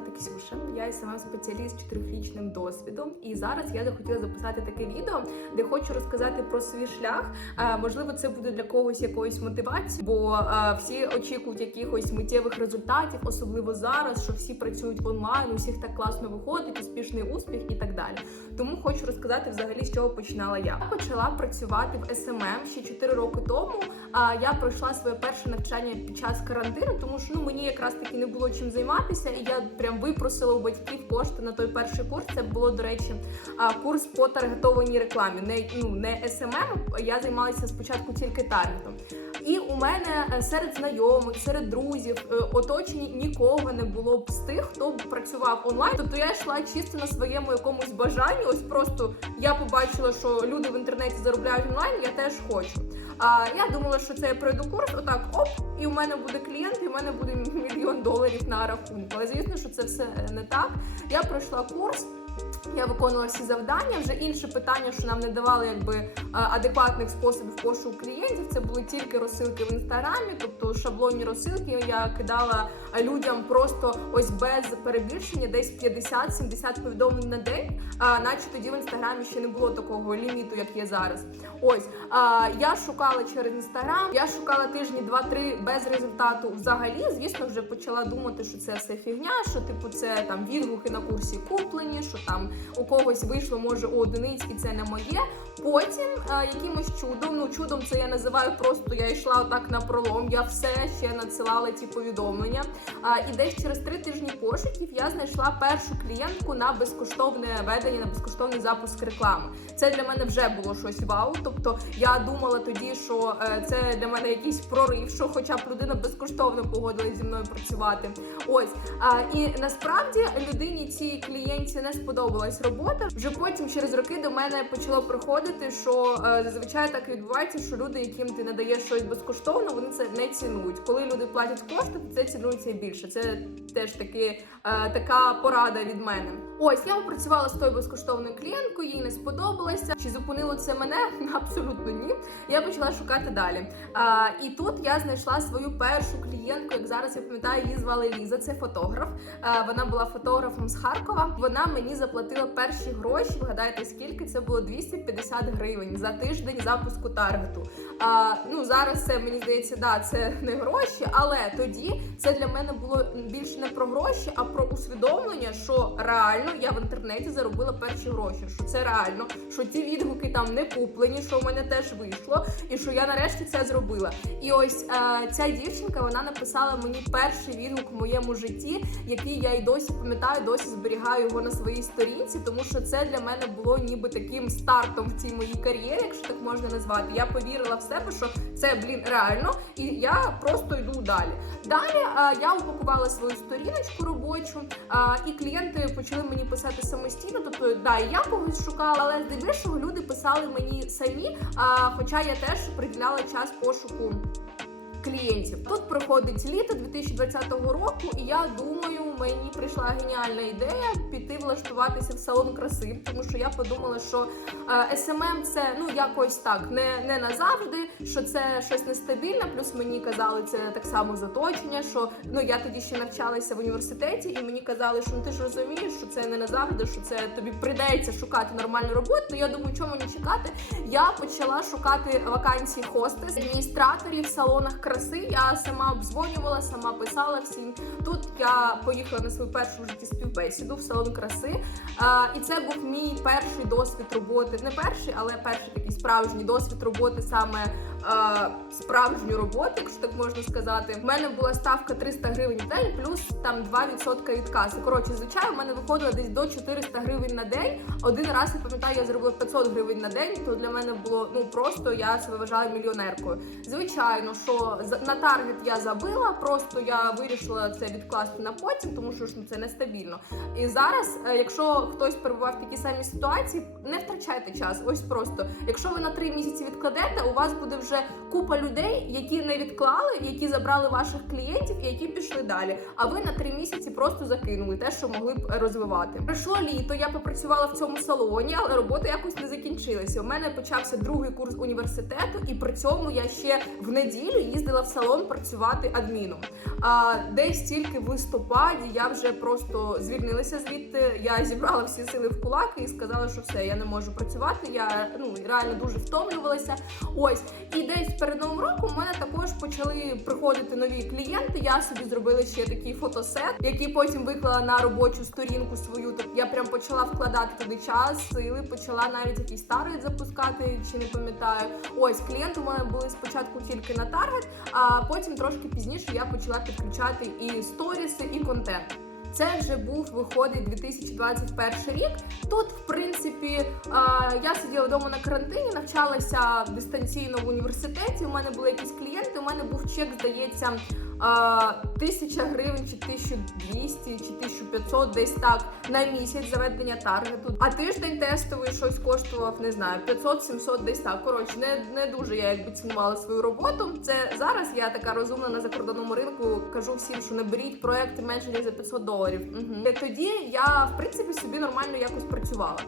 звати Ксюша. Я сама спеціаліст з чотирирічним досвідом. І зараз я захотіла записати таке відео, де хочу розказати про свій шлях. Е, Можливо, це буде для когось якоїсь мотивації, бо е, всі очікують якихось миттєвих результатів, особливо зараз, що всі працюють онлайн, у всіх так класно виходить, успішний успіх і так далі. Тому хочу розказати взагалі, з чого починала я. Я почала працювати в СММ ще 4 роки тому. Я пройшла своє перше навчання під час карантину, тому що ну мені якраз таки не було чим займатися, і я прям випросила у батьків кошти на той перший курс. Це було до речі, курс по таргетованій рекламі. Не ну не СММ, Я займалася спочатку тільки таргетом. І у мене е, серед знайомих, серед друзів, е, оточенні нікого не було б з тих, хто б працював онлайн. Тобто я йшла чисто на своєму якомусь бажанні. Ось просто я побачила, що люди в інтернеті заробляють онлайн, я теж хочу. А я думала, що це я пройду курс, отак оп, і у мене буде клієнт, і у мене буде мільйон доларів на рахунку. Але звісно, що це все не так. Я пройшла курс. Я виконувала всі завдання. Вже інше питання, що нам не давали якби е, адекватних способів пошуку клієнтів. Це були тільки розсилки в інстаграмі, тобто шаблонні розсилки. Я кидала людям просто ось без перебільшення, десь 50-70 повідомлень на день. Наче тоді в інстаграмі ще не було такого ліміту, як є зараз. Ось я шукала через інстаграм. Я шукала тижні два-три без результату. Взагалі, звісно, вже почала думати, що це все фігня, що типу це там відгуки на курсі куплені, що там у когось вийшло, може у одиниць, і це не моє. Потім а, якимось чудом, ну чудом це я називаю просто я йшла отак на пролом. Я все ще надсилала ці повідомлення. А, і десь через три тижні пошуків я знайшла першу клієнтку на безкоштовне ведення, на безкоштовний запуск реклами. Це для мене вже було щось вау. Тобто я думала тоді, що е, це для мене якийсь прорив, що хоча б людина безкоштовно погодилась зі мною працювати. Ось а, і насправді людині цій клієнтці не сподобалась робота. Вже потім через роки до мене почало приходити, що е, зазвичай так відбувається, що люди, яким ти надаєш щось безкоштовно, вони це не цінують. Коли люди платять кошти, це цінується більше. Це теж таки е, така порада від мене. Ось я попрацювала з тою безкоштовною клієнткою, їй не сподобалося. Чи зупинило це мене? Абсолютно ні. Я почала шукати далі. А, і тут я знайшла свою першу клієнтку. Як зараз я пам'ятаю, її звали Ліза. Це фотограф. А, вона була фотографом з Харкова. Вона мені заплатила перші гроші. Вгадайте, скільки це було 250 гривень за тиждень запуску таргету. А, ну зараз це мені здається, да, це не гроші, але тоді це для мене було більше не про гроші, а про усвідомлення, що реально я в інтернеті заробила перші гроші. Що це реально, що ті відгуки там не куплені, що в мене теж вийшло, і що я нарешті це зробила. І ось е, ця дівчинка вона написала мені перший відгук в моєму житті, який я й досі пам'ятаю, досі зберігаю його на своїй сторінці, тому що це для мене було ніби таким стартом в цій моїй кар'єрі, якщо так можна назвати. Я повірила в себе, що це блін реально, і я просто йду далі. Далі е, я упакувала свою сторіночку робочу, е, і клієнти почали мені писати самостійно. Тобто, да, я когось шукала, але здебільшого люди писали мені самі. А, хоча я теж приділяла час пошуку. Клієнтів тут проходить літо 2020 року, і я думаю, мені прийшла геніальна ідея піти влаштуватися в салон краси, тому що я подумала, що е, СММ це ну якось так, не, не назавжди, що це щось нестабільне. Плюс мені казали це так само з оточення, що ну я тоді ще навчалася в університеті, і мені казали, що ну ти ж розумієш, що це не назавжди, що це тобі прийдеться шукати нормальну роботу. Ну я думаю, чому мені чекати? Я почала шукати вакансії хостес, адміністраторів в салонах краси. Я сама обзвонювала, сама писала всім. Тут я поїхала на свою першу житті співбесіду в салон краси. І це був мій перший досвід роботи. Не перший, але перший такий справжній досвід роботи саме е, справжньої роботи, якщо так можна сказати. В мене була ставка 300 гривень в день, плюс там 2% від каси. Коротше, звичайно, в мене виходило десь до 400 гривень на день. Один раз я пам'ятаю, я зробила 500 гривень на день. То для мене було ну просто я себе вважала мільйонеркою. Звичайно, що на таргет я забила, просто я вирішила це відкласти на потім, тому що ж ну, це нестабільно. І зараз, е, якщо хтось перебував в такій самій ситуації, не втрачайте час. Ось просто, якщо ви на три місяці відкладете, у вас буде вже вже купа людей, які не відклали, які забрали ваших клієнтів і які пішли далі. А ви на три місяці просто закинули те, що могли б розвивати. Прийшло літо, я попрацювала в цьому салоні, але робота якось не закінчилася. У мене почався другий курс університету, і при цьому я ще в неділю їздила в салон працювати адміном. А десь тільки в листопаді я вже просто звільнилася звідти. Я зібрала всі сили в кулаки і сказала, що все, я не можу працювати. Я ну реально дуже втомлювалася. Ось і десь перед новим роком у мене також почали приходити нові клієнти. Я собі зробила ще такий фотосет, який потім виклала на робочу сторінку свою. Тобто я прям почала вкладати туди час, сили, почала навіть якийсь таргет запускати, чи не пам'ятаю. Ось клієнти у мене були спочатку тільки на таргет, а потім трошки пізніше я почала підключати і сторіси, і контент. Це вже був виходить 2021 рік. Тут, в принципі, я сиділа вдома на карантині, навчалася дистанційно в університеті. У мене були якісь клієнти. У мене був чек, здається, а, 1000 гривень, чи 1200, чи 1500, десь так на місяць заведення таргету. А тиждень тестовий щось коштував, не знаю, 500-700, десь так. Коротше, не, не дуже я якби цінувала свою роботу. Це зараз я така розумна на закордонному ринку. Кажу всім, що не беріть проекти менше ніж за 500 доларів. Угу. Тоді я в принципі собі нормально якось працювала.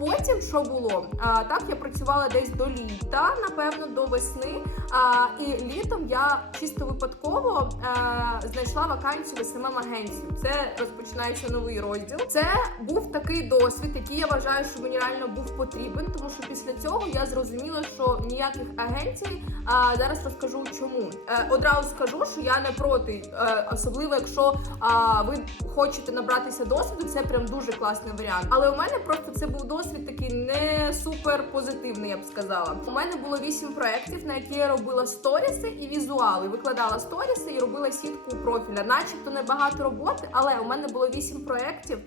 Потім що було? А, так я працювала десь до літа, напевно, до весни. А, і літом я чисто випадково а, знайшла вакансію в смм агенцію. Це розпочинається новий розділ. Це був такий досвід, який я вважаю, що мені реально був потрібен, тому що після цього я зрозуміла, що ніяких агенцій. А зараз розкажу чому. Е, одразу скажу, що я не проти, е, особливо якщо а, ви хочете набратися досвіду, це прям дуже класний варіант. Але у мене просто це був досвід такий не супер позитивний, я б сказала. У мене було вісім проєктів, на які я робила сторіси і візуали. Викладала сторіси і робила сітку профіля. Начебто небагато роботи, але у мене було вісім проєктів.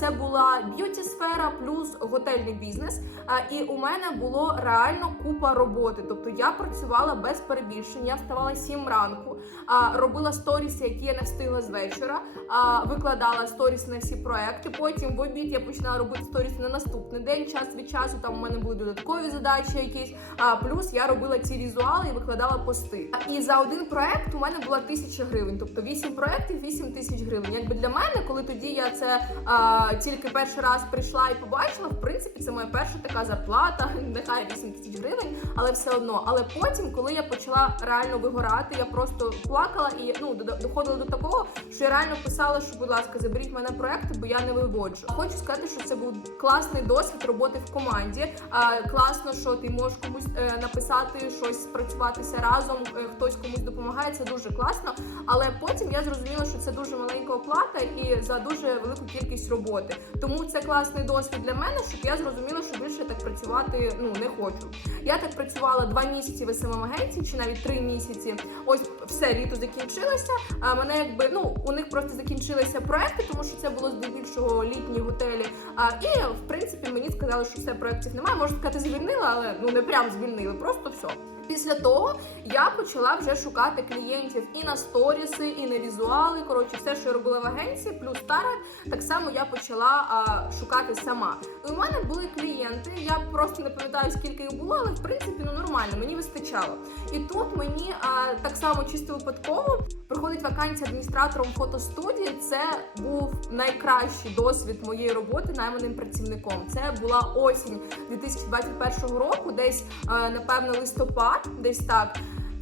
Це була б'юті сфера плюс готельний бізнес. І у мене було реально купа роботи. Тобто я працювала без перебільшення, вставала 7 ранку, робила сторіси, які я не встигла з вечора. Викладала сторіс на всі проекти. Потім в обід я починала робити сторіс на наступний день. Час від часу там у мене були додаткові задачі якісь. А плюс я робила ці візуали і викладала пости. І за один проект у мене була тисяча гривень. Тобто 8 проектів, 8 тисяч гривень. Якби для мене, коли тоді я це а, тільки перший раз прийшла і побачила, в принципі, це моя перша така зарплата, нехай 8 тисяч гривень, але все одно. Але потім, коли я почала реально вигорати, я просто плакала і ну доходила до такого, що я реально писала, що, будь ласка, заберіть мене проекти, бо я не виводжу. Хочу сказати, що це був класний досвід роботи в команді. Класно, що ти можеш комусь е, написати щось, спрацюватися разом, е, хтось комусь допомагає. Це дуже класно. Але потім я зрозуміла, що це дуже маленька оплата і за дуже велику кількість роботи. Тому це класний досвід для мене, щоб я зрозуміла, що більше так працювати ну не хочу. Я так працювала два місяці в СММ агенції чи навіть три місяці. Ось все літо закінчилося. А мене якби ну у них просто закінчилися проекти, тому що це було здебільшого літні готелі. А і в принципі мені сказали, що все проєктів немає. Можна сказати, звільнили, але ну не прям звільнили, просто все. Після того я почала вже шукати клієнтів і на сторіси, і на візуали. Коротше, все, що я робила в агенції, плюс таргет, так само я почала а, шукати сама. У мене були клієнти. Я просто не пам'ятаю, скільки їх було, але в принципі ну нормально, мені вистачало. І тут мені а, так само чисто випадково приходить вакансія адміністратором фотостудії. Це був найкращий досвід моєї роботи найманим працівником. Це була осінь 2021 року, десь е, напевно листопад, десь так.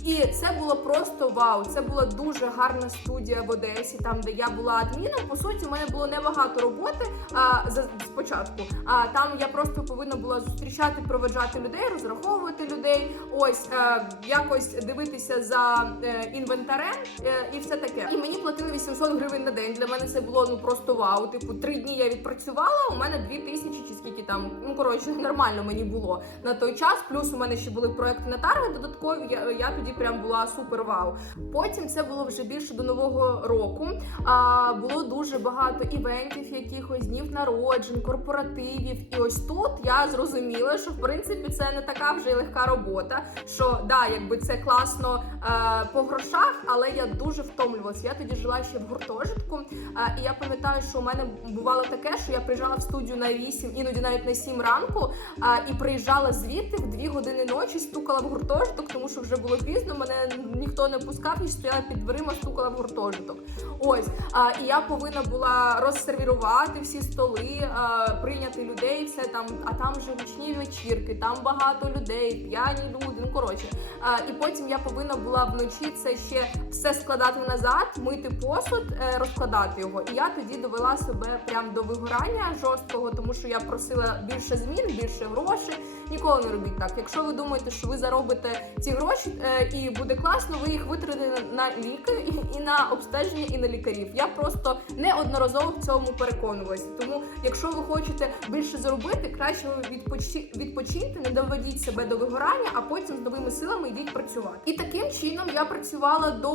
І це було просто вау. Це була дуже гарна студія в Одесі, там де я була адміном. По суті, в мене було небагато роботи а, за спочатку. А там я просто повинна була зустрічати, проведжати людей, розраховувати людей. Ось е, якось дивитися за е, інвентарем е, і все таке. І мені платили 800 гривень на день. Для мене це було ну просто вау. Типу, три дні я відпрацювала. У мене дві тисячі чи скільки там. Ну коротше, нормально мені було на той час. Плюс у мене ще були проекти на таргет додаткові. Я, я тоді прям була супер вау. Потім це було вже більше до нового року. А, було дуже багато івентів, якихось днів народжень, корпоративів. І ось тут я зрозуміла, що в принципі це не така вже й легка робота. Що да, якби це класно е, по грошах, але я дуже втомлювалася. Я тоді жила ще в гуртожитку. Е, і я пам'ятаю, що у мене бувало таке, що я приїжджала в студію на 8, іноді навіть на 7 ранку, е, і приїжджала звідти в 2 години ночі, стукала в гуртожиток, тому що вже було пізно. Мене ніхто не пускав, і стояла під дверима, стукала в гуртожиток. Ось а, і я повинна була розсервірувати всі столи, а, прийняти людей, все там. А там вже гучні вечірки, там багато людей, п'яні люди. Ну коротше. А, і потім я повинна була вночі це ще все складати назад, мити посуд, е, розкладати його. І я тоді довела себе прям до вигорання жорсткого, тому що я просила більше змін, більше грошей. Ніколи не робіть так. Якщо ви думаєте, що ви заробите ці гроші і буде класно, ви їх витратите на, ліки і, на обстеження, і на лікарів. Я просто неодноразово в цьому переконувалася. Тому, якщо ви хочете більше заробити, краще відпочи, відпочиньте, не доведіть себе до вигорання, а потім з новими силами йдіть працювати. І таким чином я працювала до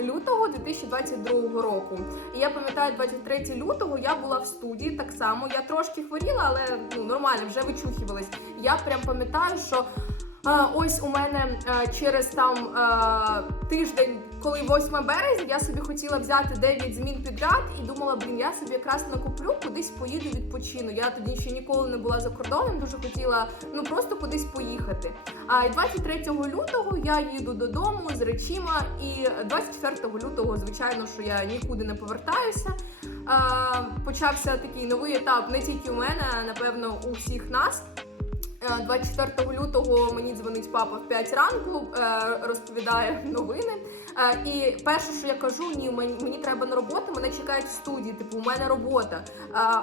лютого 2022 року. І я пам'ятаю, 23 лютого я була в студії так само. Я трошки хворіла, але ну нормально, вже вичухувалась. Я прям пам'ятаю, що. Ось у мене е, через там е, тиждень, коли 8 березня, я собі хотіла взяти 9 змін підряд і думала, блін, я собі якраз накуплю, кудись поїду відпочину. Я тоді ще ніколи не була за кордоном, дуже хотіла ну просто кудись поїхати. А і 23 лютого я їду додому з речима, і 24 лютого, звичайно, що я нікуди не повертаюся. А, почався такий новий етап не тільки у мене, а напевно у всіх нас. Е, 24 лютого мені дзвонить папа в 5 ранку, е, розповідає новини. Е, І перше, що я кажу, ні, мені, треба на роботу, мене чекають в студії. Типу, у мене робота.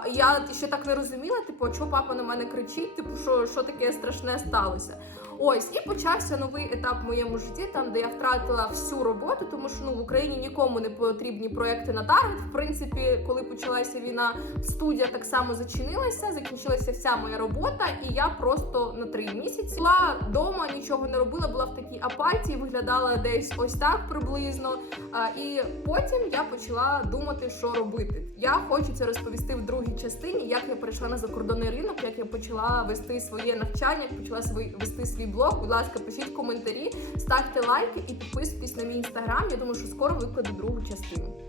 Е, Я ще так не розуміла, типу, чого папа на мене кричить, типу, що, що таке страшне сталося. Ось і почався новий етап в моєму житті, там де я втратила всю роботу, тому що ну в Україні нікому не потрібні проекти на таргет. В принципі, коли почалася війна, студія так само зачинилася, закінчилася вся моя робота, і я просто на три місяці була вдома, нічого не робила, була в такій апатії, виглядала десь ось так приблизно. І потім я почала думати, що робити. Я хочу це розповісти в другій частині, як я перейшла на закордонний ринок, як я почала вести своє навчання, як почала вести свій блог. Будь ласка, пишіть коментарі, ставте лайки і підписуйтесь на мій інстаграм. Я думаю, що скоро викладу другу частину.